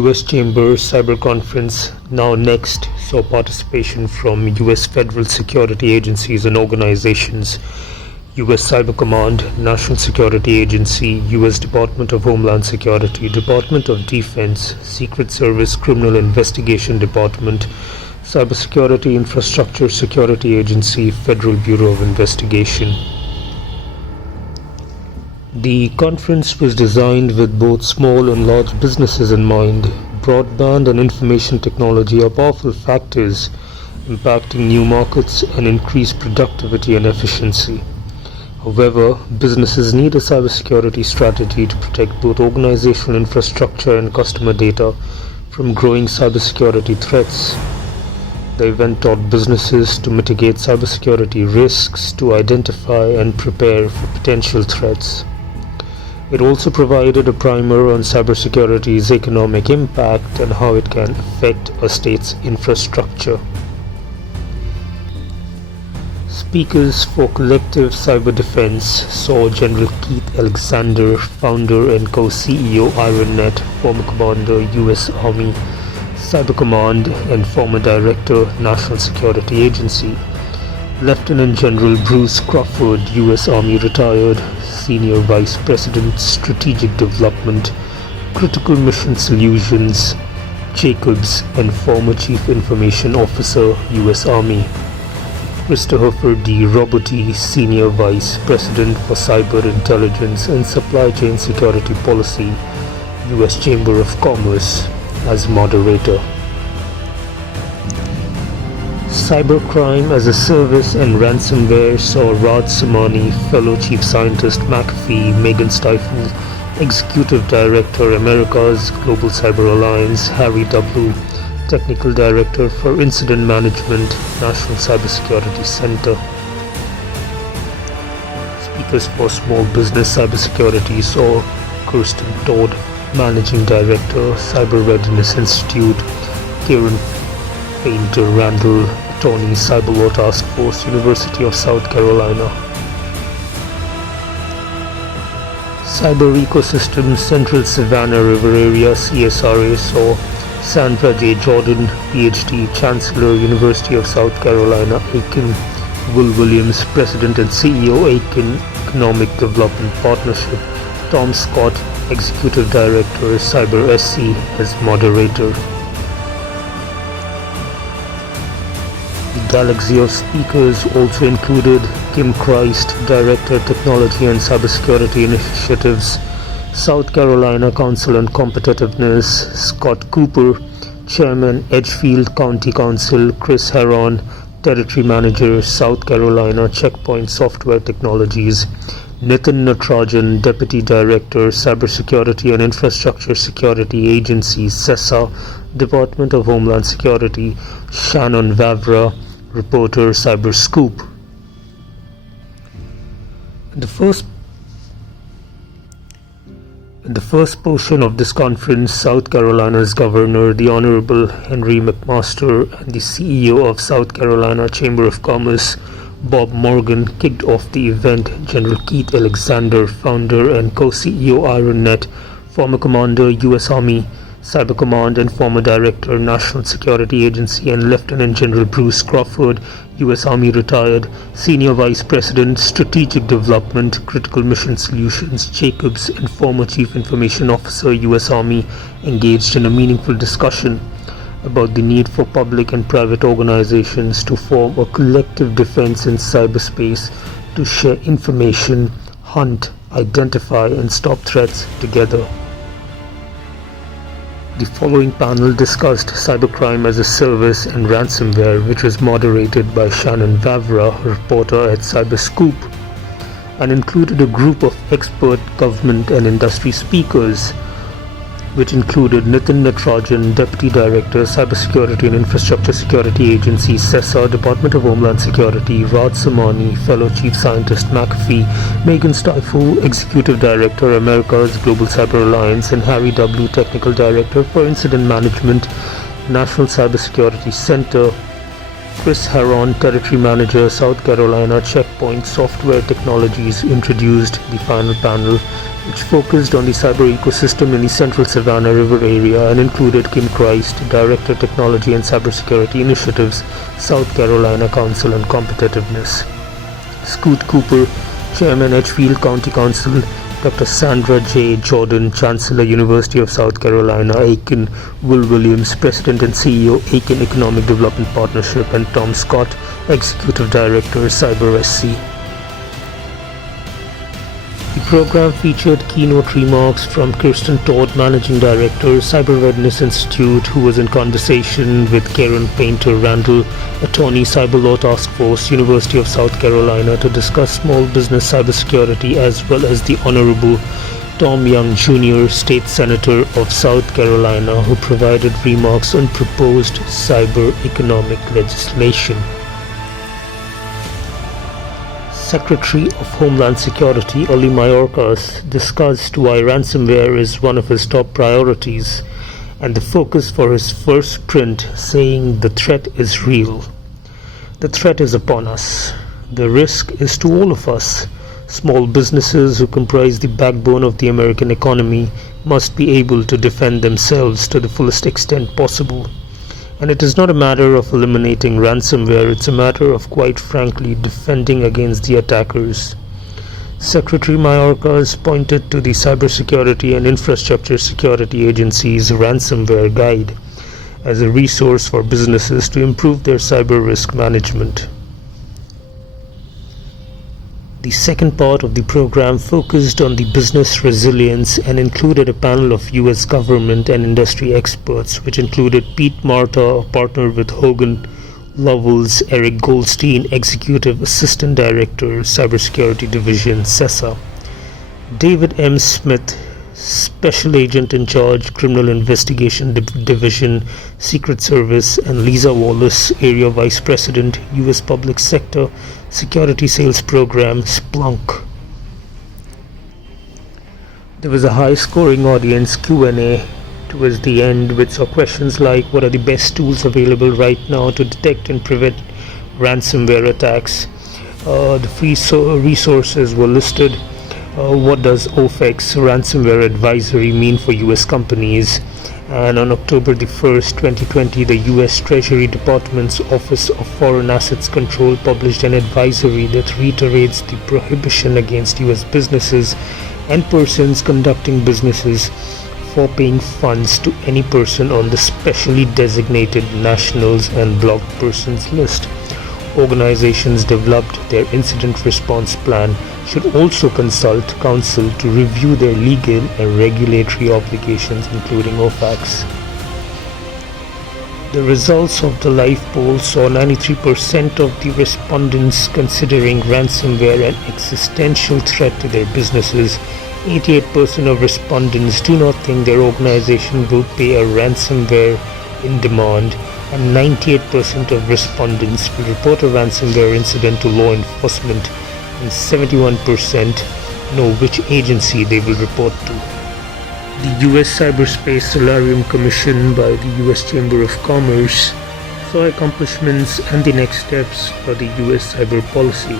US Chamber Cyber Conference now next saw participation from US federal security agencies and organizations, US Cyber Command, National Security Agency, US Department of Homeland Security, Department of Defense, Secret Service Criminal Investigation Department, Cybersecurity Infrastructure Security Agency, Federal Bureau of Investigation. The conference was designed with both small and large businesses in mind. Broadband and information technology are powerful factors impacting new markets and increased productivity and efficiency. However, businesses need a cybersecurity strategy to protect both organizational infrastructure and customer data from growing cybersecurity threats. The event taught businesses to mitigate cybersecurity risks, to identify and prepare for potential threats. It also provided a primer on cybersecurity's economic impact and how it can affect a state's infrastructure. Speakers for Collective Cyber Defense saw General Keith Alexander, founder and co-CEO IronNet, former commander US Army Cyber Command and former director National Security Agency, Lieutenant General Bruce Crawford, US Army retired, Senior Vice President Strategic Development, Critical Mission Solutions, Jacobs, and former Chief Information Officer, US Army, Christopher D. Roboty, Senior Vice President for Cyber Intelligence and Supply Chain Security Policy, US Chamber of Commerce, as moderator. Cybercrime as a Service and Ransomware saw Raj Samani, fellow Chief Scientist McAfee, Megan Stifel, Executive Director America's Global Cyber Alliance, Harry W., Technical Director for Incident Management, National Cybersecurity Center. Speakers for Small Business Cybersecurity saw Kirsten Todd, Managing Director, Cyber Readiness Institute, Karen Painter Randall, Attorney, Cyber Law Task Force, University of South Carolina. Cyber Ecosystem Central Savannah River Area CSRA saw Sandra J. Jordan, PhD, Chancellor, University of South Carolina, Aiken, Will Williams, President and CEO, Aiken Economic Development Partnership, Tom Scott, Executive Director, Cyber SC, as moderator. The galaxy of speakers also included Kim Christ, Director, Technology and Cybersecurity Initiatives, South Carolina Council on Competitiveness, Scott Cooper, Chairman, Edgefield County Council, Chris Heron, Territory Manager, South Carolina Checkpoint Software Technologies, Nitin Natarajan, Deputy Director, Cybersecurity and Infrastructure Security Agency, CESA, Department of Homeland Security, Shannon Vavra, Reporter, Cyber Scoop. In the first portion of this conference, South Carolina's Governor, the Honorable Henry McMaster, and the CEO of South Carolina Chamber of Commerce, Bob Morgan, kicked off the event. General Keith Alexander, founder and co-CEO IronNet, former commander US Army Cyber Command and former director National Security Agency, and Lieutenant General Bruce Crawford, US Army retired, Senior Vice President Strategic Development, Critical Mission Solutions, Jacobs, and former Chief Information Officer, US Army, engaged in a meaningful discussion about the need for public and private organizations to form a collective defense in cyberspace to share information, hunt, identify, and stop threats together. The following panel discussed cybercrime as a service and ransomware, which was moderated by Shannon Vavra, reporter at Cyberscoop, and included a group of expert government and industry speakers, which included Nitin Natarajan, Deputy Director, Cybersecurity and Infrastructure Security Agency, CESA, Department of Homeland Security, Raj Samani, Fellow Chief Scientist McAfee, Megan Stifel, Executive Director, America's Global Cyber Alliance, and Harry W., Technical Director for Incident Management, National Cybersecurity Center, Chris Harron, Territory Manager, South Carolina Checkpoint Software Technologies, introduced the final panel, which focused on the cyber ecosystem in the Central Savannah River area and included Kim Christ, Director Technology and Cybersecurity Initiatives, South Carolina Council on Competitiveness; Scoot Cooper, Chairman, Edgefield County Council; Dr. Sandra J. Jordan, Chancellor, University of South Carolina; Aiken; Will Williams, President and CEO, Aiken Economic Development Partnership; and Tom Scott, Executive Director, Cyber SC. The program featured keynote remarks from Kirsten Todd, Managing Director, Cyber Readiness Institute, who was in conversation with Karen Painter Randall, Attorney, Cyber Law Task Force, University of South Carolina, to discuss small business cybersecurity, as well as the Honorable Tom Young Jr., State Senator of South Carolina, who provided remarks on proposed cyber economic legislation. Secretary of Homeland Security Ali Mayorkas discussed why ransomware is one of his top priorities and the focus for his first sprint, saying the threat is real. The threat is upon us. The risk is to all of us. Small businesses, who comprise the backbone of the American economy, must be able to defend themselves to the fullest extent possible. And it is not a matter of eliminating ransomware, it's a matter of, quite frankly, defending against the attackers. Secretary Mayorkas pointed to the Cybersecurity and Infrastructure Security Agency's Ransomware Guide as a resource for businesses to improve their cyber risk management. The second part of the program focused on the business resilience and included a panel of U.S. government and industry experts, which included Pete Marta, a partner with Hogan Lovells; Eric Goldstein, Executive Assistant Director, Cybersecurity Division, CESA; David M. Smith, Special Agent in Charge, Criminal Investigation Division, Secret Service; and Lisa Wallace, Area Vice President, U.S. Public Sector, Security Sales Program, Splunk. There was a high-scoring audience Q&A towards the end, which saw questions like, what are the best tools available right now to detect and prevent ransomware attacks? The free resources were listed. What does OFAC's ransomware advisory mean for U.S. companies? And on October the 1st, 2020, the U.S. Treasury Department's Office of Foreign Assets Control published an advisory that reiterates the prohibition against U.S. businesses and persons conducting businesses for paying funds to any person on the specially designated nationals and blocked persons list. Organizations developed their incident response plan should also consult counsel to review their legal and regulatory obligations, including OFACs. The results of the live poll saw 93% of the respondents considering ransomware an existential threat to their businesses. 88% of respondents do not think their organization will pay a ransomware in demand, and 98% of respondents will report a ransomware incident to law enforcement, and 71% know which agency they will report to. The U.S. Cyberspace Solarium Commission by the U.S. Chamber of Commerce saw accomplishments and the next steps for the U.S. cyber policy.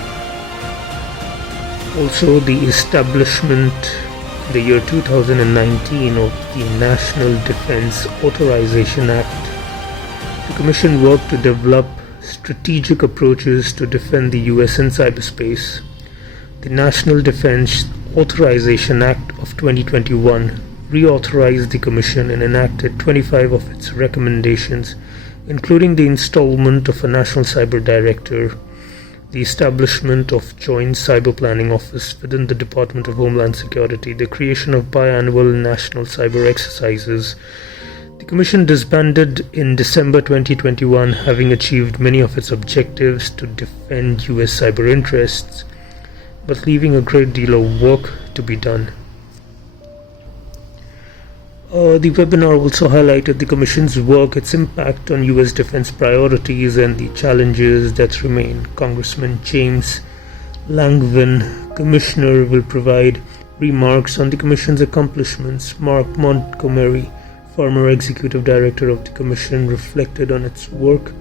Also, the establishment in the year 2019 of the National Defense Authorization Act. The Commission worked to develop strategic approaches to defend the U.S. in cyberspace. The National Defense Authorization Act of 2021 reauthorized the Commission and enacted 25 of its recommendations, including the installment of a National Cyber Director, the establishment of Joint Cyber Planning Office within the Department of Homeland Security, the creation of biannual national cyber exercises. The Commission disbanded in December 2021, having achieved many of its objectives to defend U.S. cyber interests, but leaving a great deal of work to be done. The webinar also highlighted the Commission's work, its impact on U.S. defense priorities, and the challenges that remain. Congressman James Langevin, Commissioner, will provide remarks on the Commission's accomplishments. Mark Montgomery, former Executive Director of the Commission, reflected on its work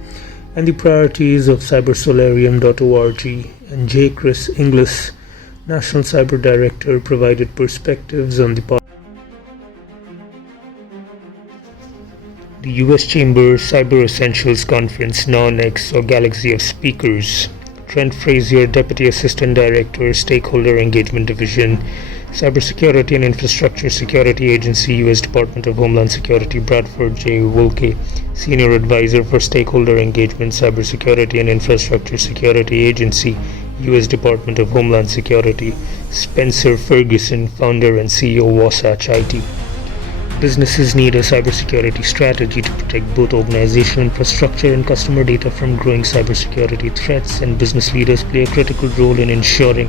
and the priorities of cybersolarium.org, and J. Chris Inglis, National Cyber Director, provided perspectives on the US Chamber Cyber Essentials Conference, now next, or Galaxy of Speakers. Trent Frazier, Deputy Assistant Director, Stakeholder Engagement Division, Cybersecurity and Infrastructure Security Agency, U.S. Department of Homeland Security. Bradford J. Wilke, Senior Advisor for Stakeholder Engagement, Cybersecurity and Infrastructure Security Agency, U.S. Department of Homeland Security. Spencer Ferguson, Founder and CEO, Wasatch IT. Businesses need a cybersecurity strategy to protect both organizational infrastructure and customer data from growing cybersecurity threats, and business leaders play a critical role in ensuring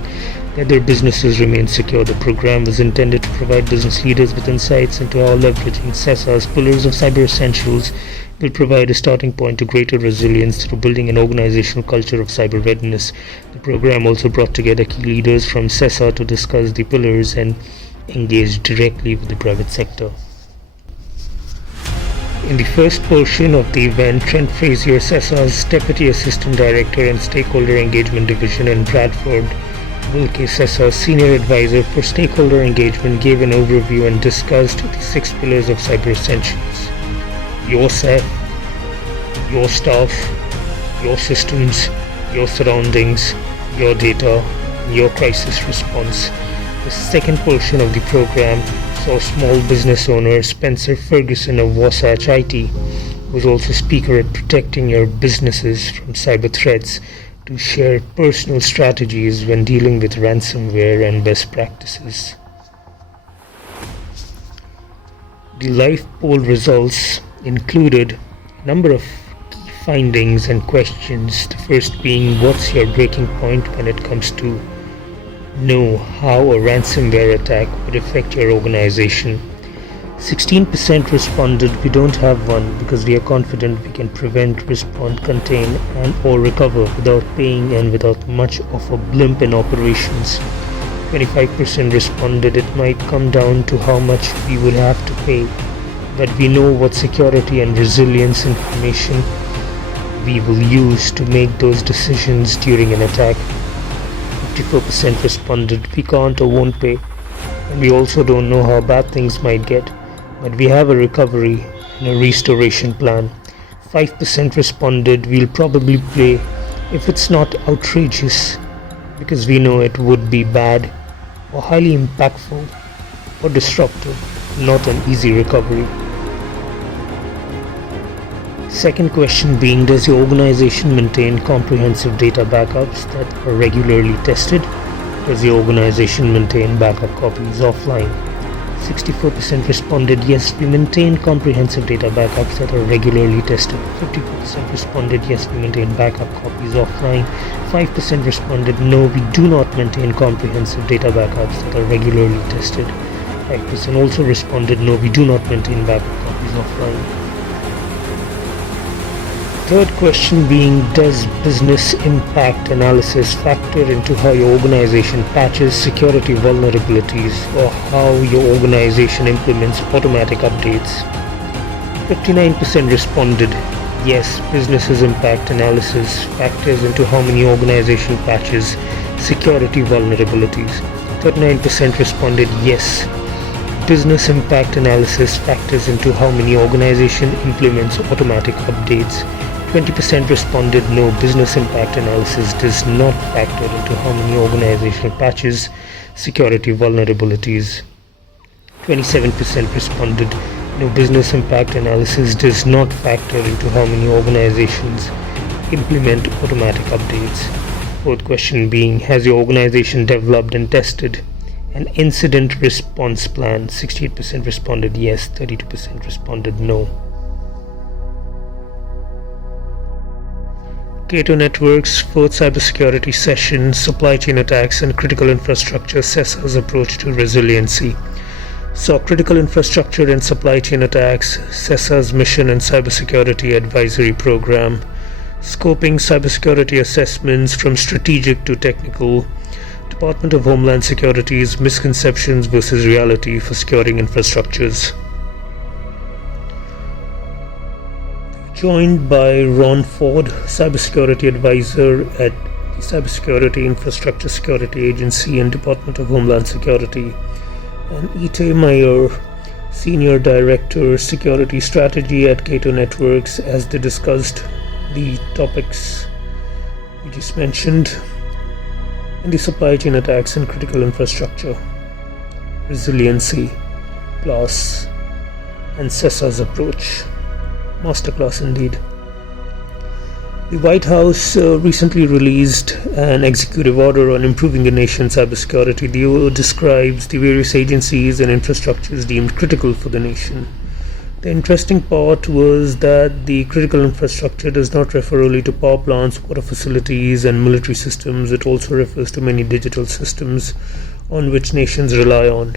that their businesses remain secure. The program was intended to provide business leaders with insights into how leveraging CESA's pillars of cyber essentials will provide a starting point to greater resilience through building an organizational culture of cyber readiness. The program also brought together key leaders from CESA to discuss the pillars and engage directly with the private sector. In the first portion of the event, Trent Frazier, CESA's Deputy Assistant Director and Stakeholder Engagement Division, and Bradford Wilke, CESA's Senior Advisor for Stakeholder Engagement, gave an overview and discussed the 6 pillars of cyber essentials: yourself, your staff, your systems, your surroundings, your data, your crisis response. The second portion of the program saw small business owner Spencer Ferguson of Wasatch IT, who was also speaker at Protecting Your Businesses from Cyber Threats, to share personal strategies when dealing with ransomware and best practices. The live poll results included a number of key findings and questions. The first being, what's your breaking point when it comes to know how a ransomware attack would affect your organization? 16% responded, we don't have one because we are confident we can prevent, respond, contain and or recover without paying and without much of a blimp in operations. 25% responded, it might come down to how much we would have to pay, but we know what security and resilience information we will use to make those decisions during an attack. 54% responded, we can't or won't pay, and we also don't know how bad things might get, but we have a recovery and a restoration plan. 5% responded, we'll probably pay if it's not outrageous, because we know it would be bad or highly impactful or disruptive, not an easy recovery. Second question being, does your organization maintain comprehensive data backups that are regularly tested? Does your organization maintain backup copies offline? 64% responded, yes, we maintain comprehensive data backups that are regularly tested. 54% responded, yes, we maintain backup copies offline. 5% responded, no, we do not maintain comprehensive data backups that are regularly tested. 5% also responded, no, we do not maintain backup copies offline. Third question being, does business impact analysis factor into how your organization patches security vulnerabilities or how your organization implements automatic updates? 59% responded, yes, business's impact analysis factors into how many organization patches security vulnerabilities. 39% responded, yes, business impact analysis factors into how many organization implements automatic updates. 20% responded, no, business impact analysis does not factor into how many organizational patches security vulnerabilities. 27% responded, no, business impact analysis does not factor into how many organizations implement automatic updates. Fourth question being, has your organization developed and tested an incident response plan? 68% responded yes, 32% responded no. Cato Network's fourth cybersecurity session, Supply Chain Attacks and Critical Infrastructure, CESA's Approach to Resiliency. So critical infrastructure and supply chain attacks, CESA's Mission and Cybersecurity Advisory Program, scoping cybersecurity assessments from strategic to technical, Department of Homeland Security's Misconceptions versus Reality for Securing Infrastructures. joined by Ron Ford, cybersecurity advisor at the Cybersecurity Infrastructure Security Agency and Department of Homeland Security, and Ite Meyer, Senior Director, Security Strategy at Cato Networks, as they discussed the topics we just mentioned in the supply chain attacks and critical infrastructure, resiliency, class, and CESA's approach. Masterclass indeed. The White House recently released an executive order on improving the nation's cybersecurity. The order describes the various agencies and infrastructures deemed critical for the nation. The interesting part was that the critical infrastructure does not refer only to power plants, water facilities, and military systems. It also refers to many digital systems on which nations rely on.